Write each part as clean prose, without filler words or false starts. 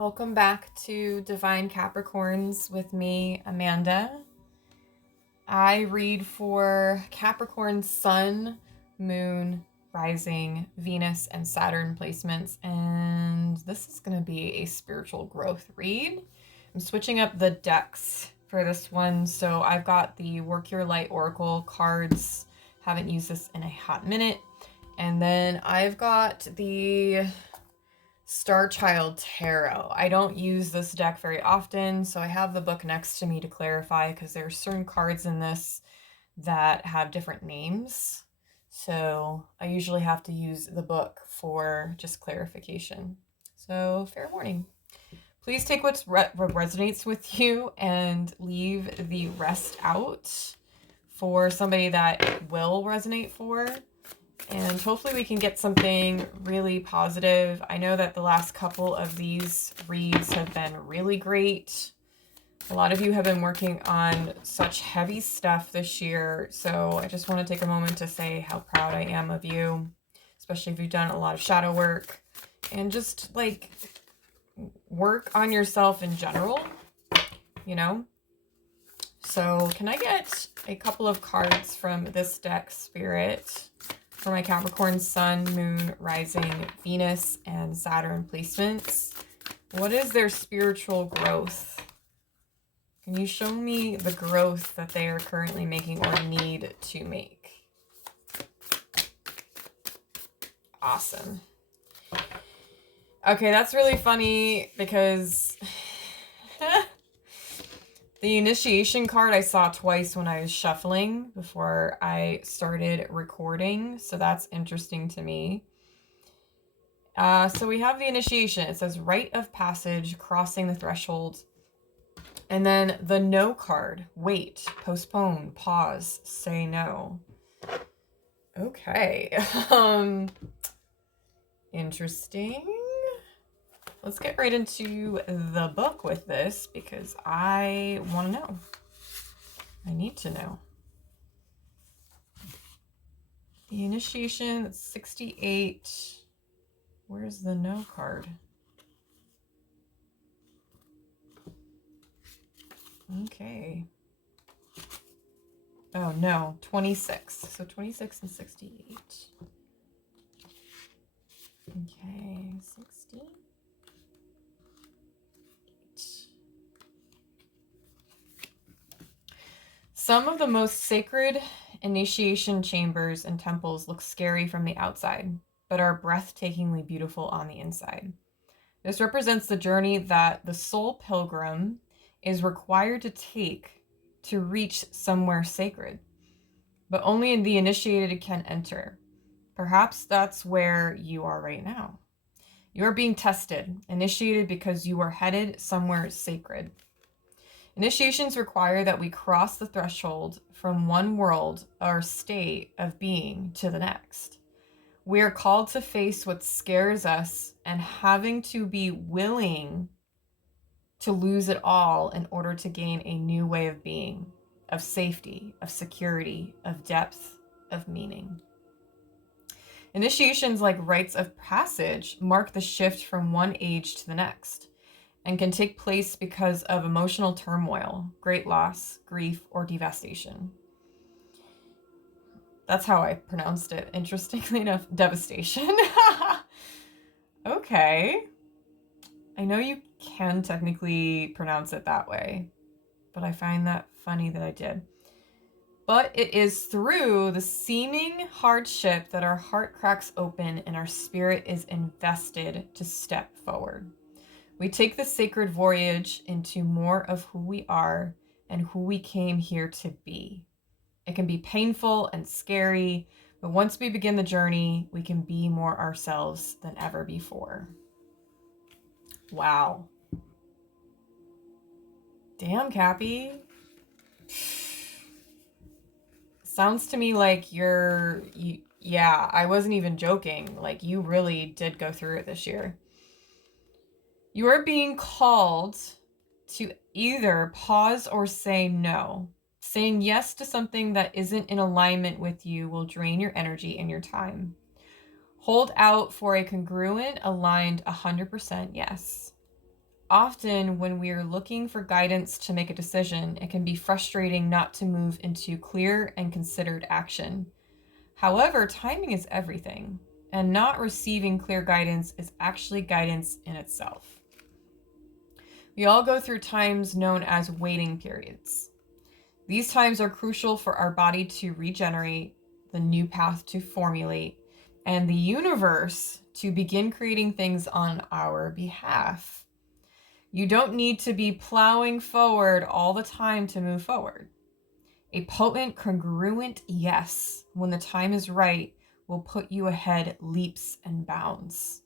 Welcome back to Divine Capricorns with me, Amanda. I read for Capricorn Sun, Moon, Rising, Venus, and Saturn placements, and this is going to be a spiritual growth read. I'm switching up the decks for this one, so I've got the Work Your Light Oracle cards. Haven't used this in a hot minute. And then I've got the Star Child Tarot. I don't use this deck very often, so I have the book next to me to clarify because there are certain cards in this that have different names. So I usually have to use the book for just clarification. So fair warning. Please take what resonates with you and leave the rest out for somebody that will resonate for. And hopefully we can get something really positive. I know that the last couple of these reads have been really great. A lot of you have been working on such heavy stuff this year. So I just want to take a moment to say how proud I am of you, especially if you've done a lot of shadow work and just like work on yourself in general, you know? So can I get a couple of cards from this deck, Spirit? For my Capricorn Sun, Moon, Rising, Venus, and Saturn placements. What is their spiritual growth? Can you show me the growth that they are currently making or need to make? Awesome. Okay, that's really funny because the initiation card I saw twice when I was shuffling before I started recording, so that's interesting to me. So we have the initiation. It says rite of passage, crossing the threshold. And then the no card, wait, postpone, pause, say no. Okay. Interesting. Let's get right into the book with this because I want to know. I need to know. The initiation, that's 68. Where's the no card? Okay. Oh, no, 26. So 26 and 68. Okay, 60. Some of the most sacred initiation chambers and temples look scary from the outside, but are breathtakingly beautiful on the inside. This represents the journey that the soul pilgrim is required to take to reach somewhere sacred, but only the initiated can enter. Perhaps that's where you are right now. You are being tested, initiated because you are headed somewhere sacred. Initiations require that we cross the threshold from one world or state of being to the next. We are called to face what scares us and having to be willing to lose it all in order to gain a new way of being, of safety, of security, of depth, of meaning. Initiations like rites of passage mark the shift from one age to the next and can take place because of emotional turmoil, great loss, grief, or devastation. That's how I pronounced it, interestingly enough, devastation. Okay. I know you can technically pronounce it that way, but I find that funny that I did. But it is through the seeming hardship that our heart cracks open and our spirit is invested to step forward. We take the sacred voyage into more of who we are and who we came here to be. It can be painful and scary, but once we begin the journey, we can be more ourselves than ever before. Wow. Damn, Cappy. Sounds to me like yeah, I wasn't even joking. Like, you really did go through it this year. You are being called to either pause or say no. Saying yes to something that isn't in alignment with you will drain your energy and your time. Hold out for a congruent, aligned 100% yes. often when we're looking for guidance to make a decision, it can be frustrating not to move into clear and considered action. However, timing is everything, and not receiving clear guidance is actually guidance in itself. We all go through times known as waiting periods. These times are crucial for our body to regenerate, the new path to formulate, and the universe to begin creating things on our behalf. You don't need to be plowing forward all the time to move forward. A potent, congruent yes, when the time is right, will put you ahead leaps and bounds.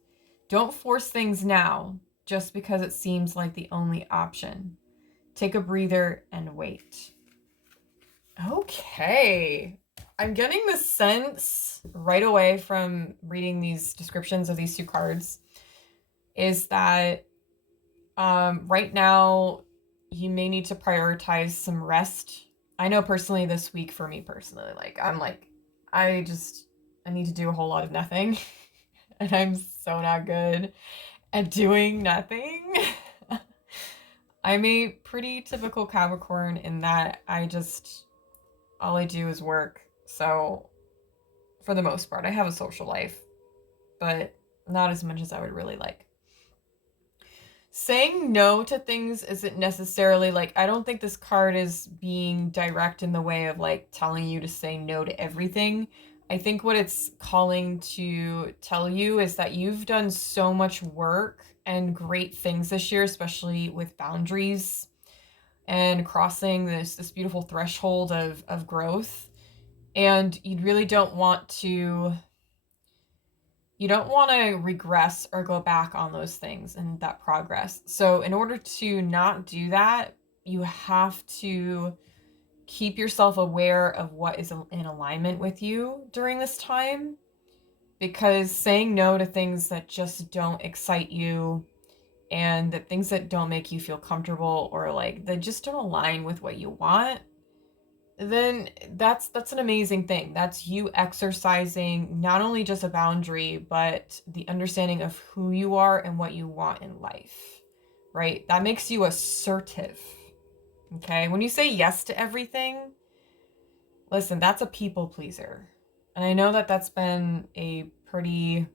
Don't force things now just because it seems like the only option. Take a breather and wait. Okay. I'm getting the sense right away from reading these descriptions of these two cards is that right now you may need to prioritize some rest. I know personally this week for me personally, I need to do a whole lot of nothing. And I'm so not good at doing nothing. I'm a pretty typical Capricorn in that all I do is work. So for the most part, I have a social life, but not as much as I would really like. Saying no to things isn't necessarily I don't think this card is being direct in the way of telling you to say no to everything. I think what it's calling to tell you is that you've done so much work and great things this year, especially with boundaries and crossing this beautiful threshold of growth. And you really don't want to regress or go back on those things and that progress. So in order to not do that, you have to keep yourself aware of what is in alignment with you during this time, because saying no to things that just don't excite you and the things that don't make you feel comfortable or that just don't align with what you want, then that's an amazing thing. That's you exercising not only just a boundary, but the understanding of who you are and what you want in life, right? That makes you assertive, okay? When you say yes to everything, listen, that's a people pleaser. And I know that that's been a pretty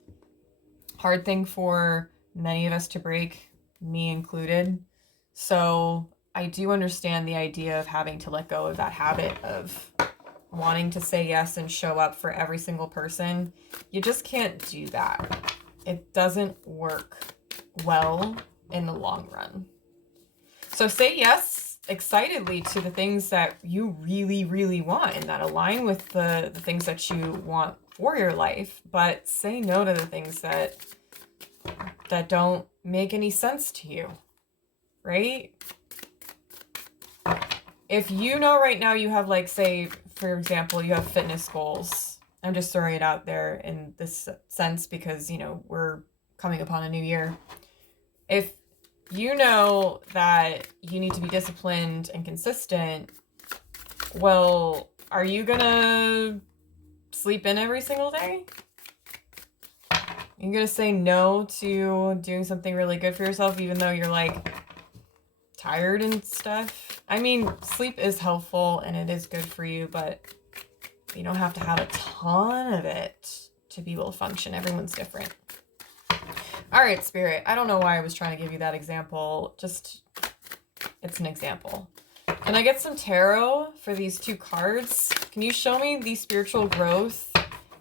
hard thing for many of us to break, me included. So I do understand the idea of having to let go of that habit of wanting to say yes and show up for every single person. You just can't do that. It doesn't work well in the long run. So say yes excitedly to the things that you really, really want and that align with the things that you want for your life, but say no to the things that don't make any sense to you, right? If you know right now you have say, for example, you have fitness goals. I'm just throwing it out there in this sense because, we're coming upon a new year. If you know that you need to be disciplined and consistent, well, are you gonna sleep in every single day? You're gonna say no to doing something really good for yourself even though you're tired and stuff? I mean, sleep is helpful and it is good for you, but you don't have to have a ton of it to be able to function. Everyone's different. All right, Spirit. I don't know why I was trying to give you that example. Just, it's an example. Can I get some tarot for these two cards? Can you show me the spiritual growth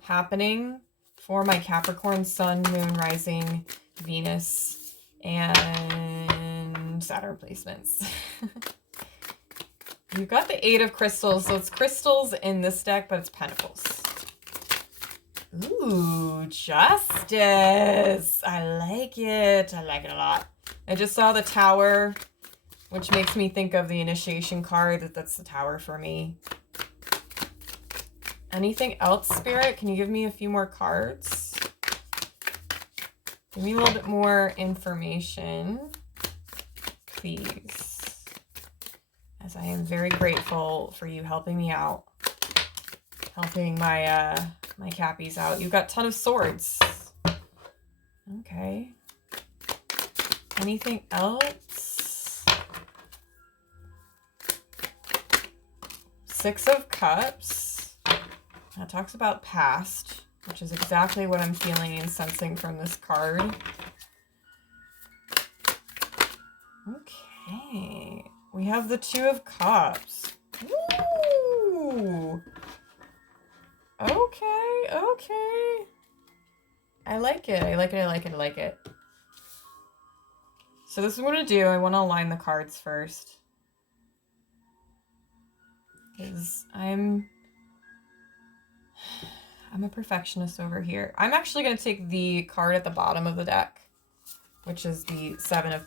happening for my Capricorn Sun, Moon, Rising, Venus, and Saturn placements? You've got the 8 of crystals, so it's crystals in this deck, but it's pentacles. Ooh, justice. I like it. I like it a lot. I just saw the tower, which makes me think of the initiation card. That's the tower for me. Anything else, Spirit? Can you give me a few more cards? Give me a little bit more information, please. As I am very grateful for you helping me out, helping my my Cappies out. You've got a ton of swords. Okay. Anything else? Six of Cups. That talks about past, which is exactly what I'm feeling and sensing from this card. Okay. We have the Two of Cups. Ooh. Okay, okay. I like it. I like it. I like it. I like it. So this is what I'm going to do. I want to align the cards first. Because I'm a perfectionist over here. I'm actually going to take the card at the bottom of the deck, which is the Seven of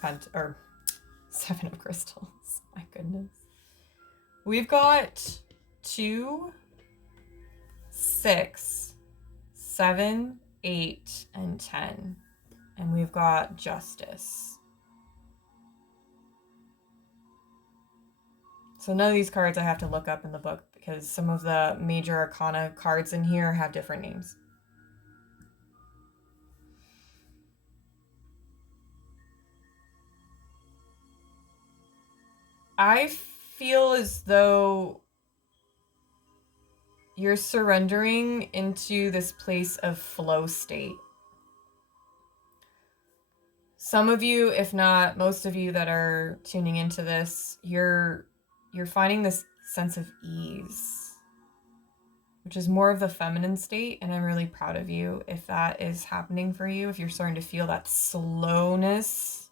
Crystals. My goodness. We've got 2, 6, 7, 8, and 10. And we've got Justice. So none of these cards I have to look up in the book because some of the major arcana cards in here have different names. I feel as though you're surrendering into this place of flow state. Some of you, if not most of you that are tuning into this, you're finding this sense of ease, which is more of the feminine state, and I'm really proud of you if that is happening for you, if you're starting to feel that slowness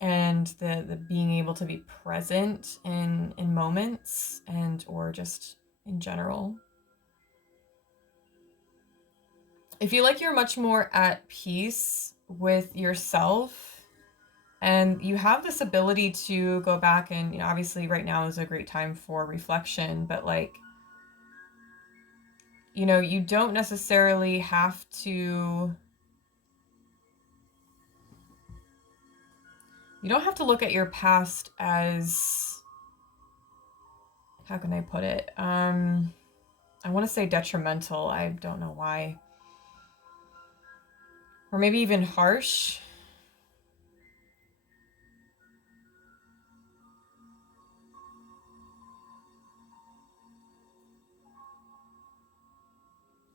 and the being able to be present in moments and or just in general. I feel like you're much more at peace with yourself, and you have this ability to go back and, you know, obviously right now is a great time for reflection, but like, you know, you don't necessarily have to, you don't have to look at your past as, how can I put it? I want to say detrimental. I don't know why. Or maybe even harsh.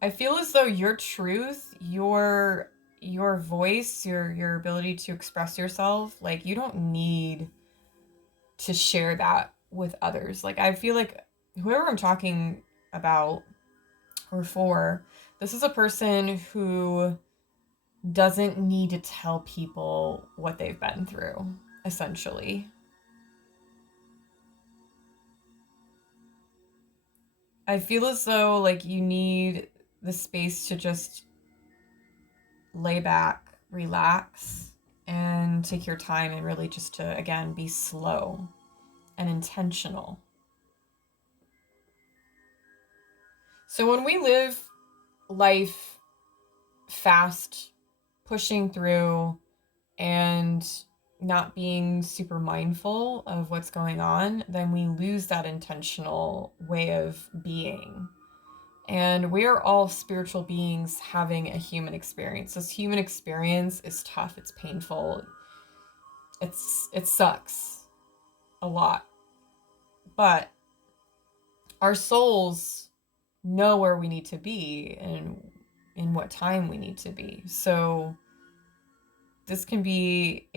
I feel as though your truth, your voice, your ability to express yourself, like you don't need to share that with others. Like I feel like whoever I'm talking about or for, this is a person who doesn't need to tell people what they've been through, essentially. I feel as though like you need the space to just lay back, relax, and take your time and really just to, again, be slow and intentional. So when we live life fast, pushing through and not being super mindful of what's going on, then we lose that intentional way of being. And we are all spiritual beings having a human experience. This human experience is tough, it's painful, it sucks a lot. But our souls know where we need to be and in what time we need to be. So this can be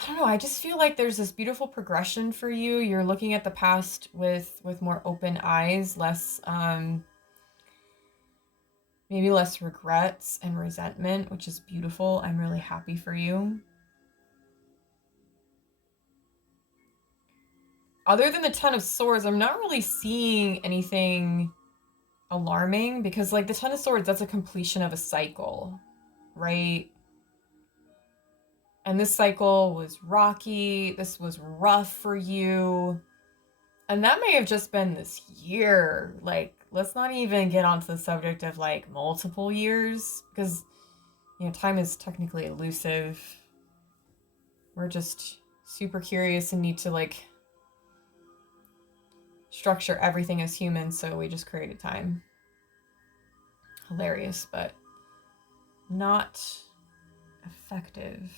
I don't know, I just feel like there's this beautiful progression for you. You're looking at the past with more open eyes, less maybe less regrets and resentment, which is beautiful. I'm really happy for you. Other than the Ten of Swords, I'm not really seeing anything alarming because like the Ten of Swords, that's a completion of a cycle, right? And this cycle was rocky. This was rough for you. And that may have just been this year. Like, let's not even get onto the subject of like multiple years because, you know, time is technically elusive. We're just super curious and need to like structure everything as humans, so we just created time. Hilarious, but not effective.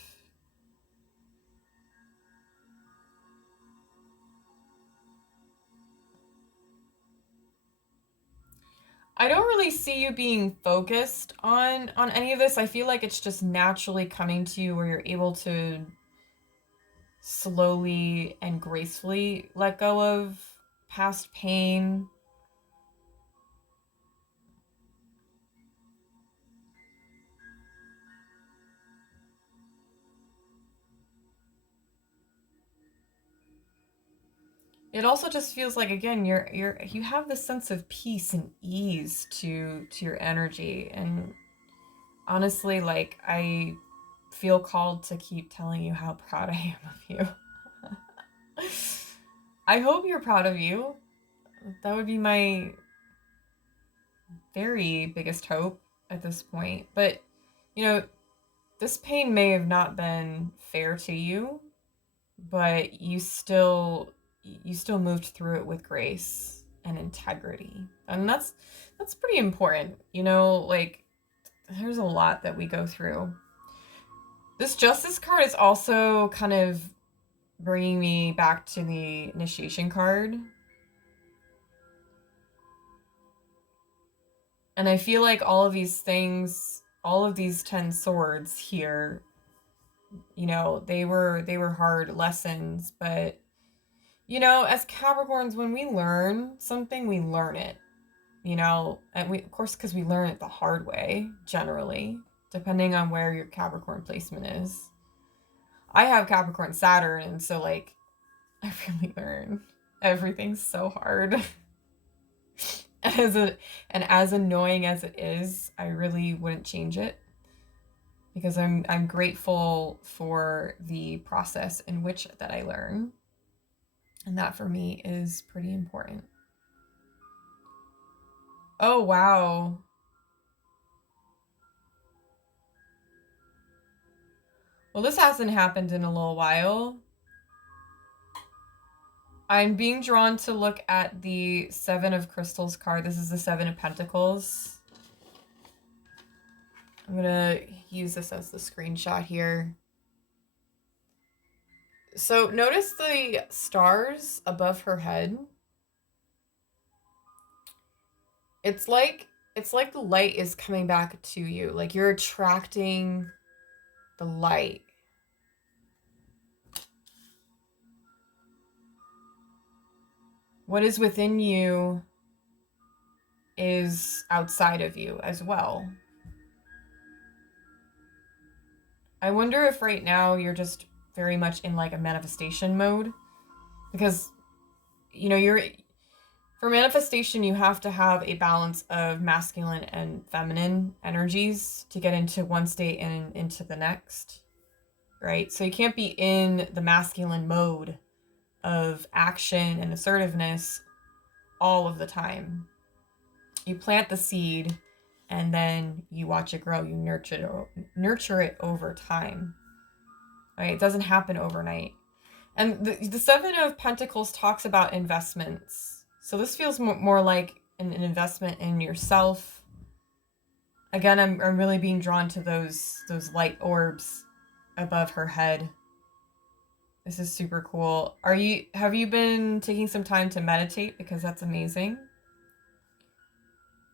I don't really see you being focused on any of this. I feel like it's just naturally coming to you where you're able to slowly and gracefully let go of past pain. It also just feels like, again, you have this sense of peace and ease to your energy, and honestly, like, I feel called to keep telling you how proud I am of you. I hope you're proud of you. That would be my very biggest hope at this point. But, you know, this pain may have not been fair to you, but you still moved through it with grace and integrity. And that's pretty important. You know, like, there's a lot that we go through. This Justice card is also kind of bringing me back to the initiation card. And I feel like all of these things, all of these 10 swords here, you know, they were hard lessons, but you know, as Capricorns, when we learn something, we learn it, you know, and we, of course, because we learn it the hard way, generally, depending on where your Capricorn placement is. I have Capricorn Saturn, and so, like, I really learn everything's so hard. And as annoying as it is, I really wouldn't change it, because I'm grateful for the process in which that I learn. And that for me is pretty important. Oh, wow. Well, this hasn't happened in a little while. I'm being drawn to look at the Seven of Crystals card. This is the Seven of Pentacles. I'm going to use this as the screenshot here. So notice the stars above her head. It's like the light is coming back to you. Like, you're attracting the light. What is within you is outside of you as well. I wonder if right now you're just very much in like a manifestation mode, because, you know, for manifestation, you have to have a balance of masculine and feminine energies to get into one state and into the next, right? So you can't be in the masculine mode of action and assertiveness all of the time. You plant the seed and then you watch it grow. You nurture it over time, right? It doesn't happen overnight. And the Seven of Pentacles talks about investments. So this feels more like an investment in yourself. Again, I'm really being drawn to those light orbs above her head. This is super cool. Have you been taking some time to meditate? Because that's amazing.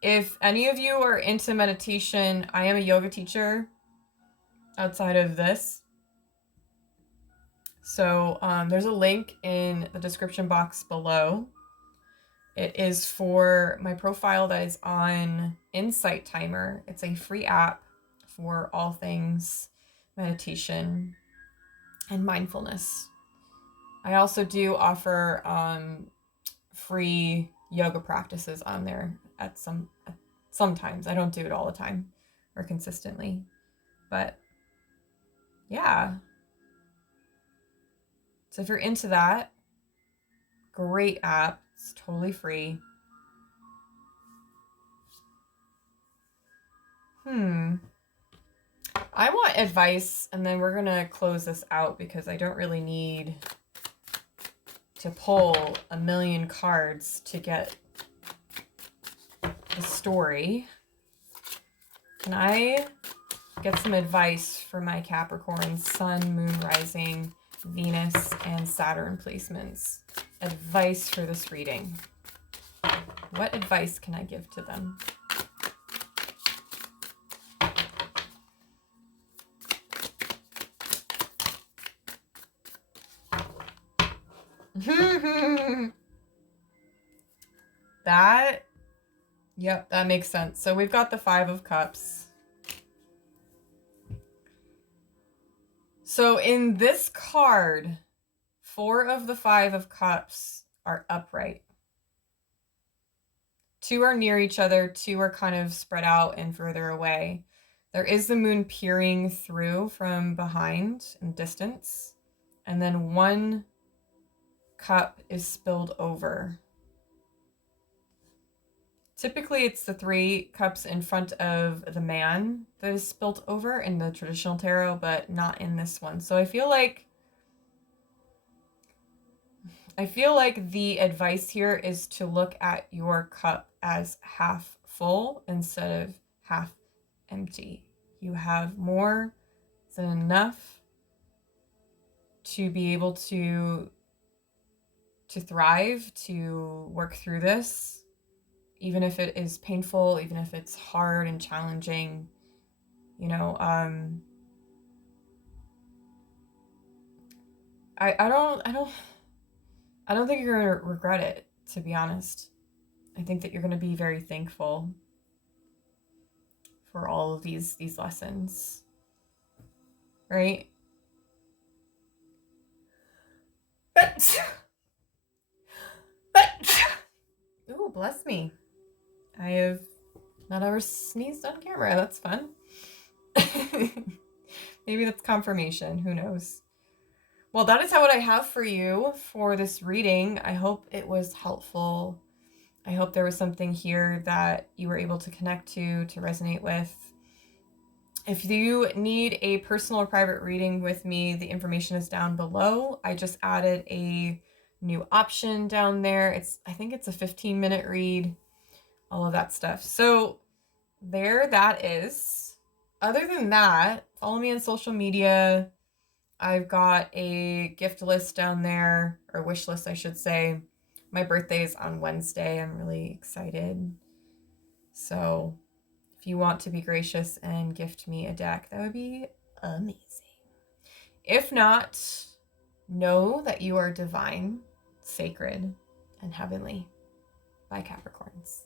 If any of you are into meditation, I am a yoga teacher outside of this. So there's a link in the description box below. It is for my profile that is on Insight Timer. It's a free app for all things meditation and mindfulness. I also do offer free yoga practices on there sometimes. I don't do it all the time or consistently, but yeah. So if you're into that, great app. It's totally free. I want advice, and then we're going to close this out because I don't really need to pull a million cards to get the story. Can I get some advice for my Capricorn Sun, Moon, Rising, Venus, and Saturn placements. Advice for this reading. What advice can I give to them? Yep, that makes sense. So we've got the Five of Cups. So in this card, 4 of the 5 of Cups are upright. 2 are near each other, 2 are kind of spread out and further away. There is the moon peering through from behind in distance. And then 1 cup is spilled over. Typically, it's the 3 cups in front of the man that is spilt over in the traditional tarot, but not in this one. So I feel like the advice here is to look at your cup as half full instead of half empty. You have more than enough to be able to thrive, to work through this, even if it is painful, even if it's hard and challenging. You know, I don't think you're gonna regret it, to be honest. I think that you're gonna be very thankful for all of these lessons, right? Oh, bless me. I have not ever sneezed on camera. That's fun. Maybe that's confirmation. Who knows? Well, that is what I have for you for this reading. I hope it was helpful. I hope there was something here that you were able to connect to resonate with. If you need a personal or private reading with me, the information is down below. I just added a new option down there. I think it's a 15-minute read, all of that stuff. So there that is. Other than that, follow me on social media. I've got a gift list down there, or wish list, I should say. My birthday is on Wednesday. I'm really excited. So if you want to be gracious and gift me a deck, that would be amazing. If not, know that you are divine, sacred, and heavenly by Capricorns.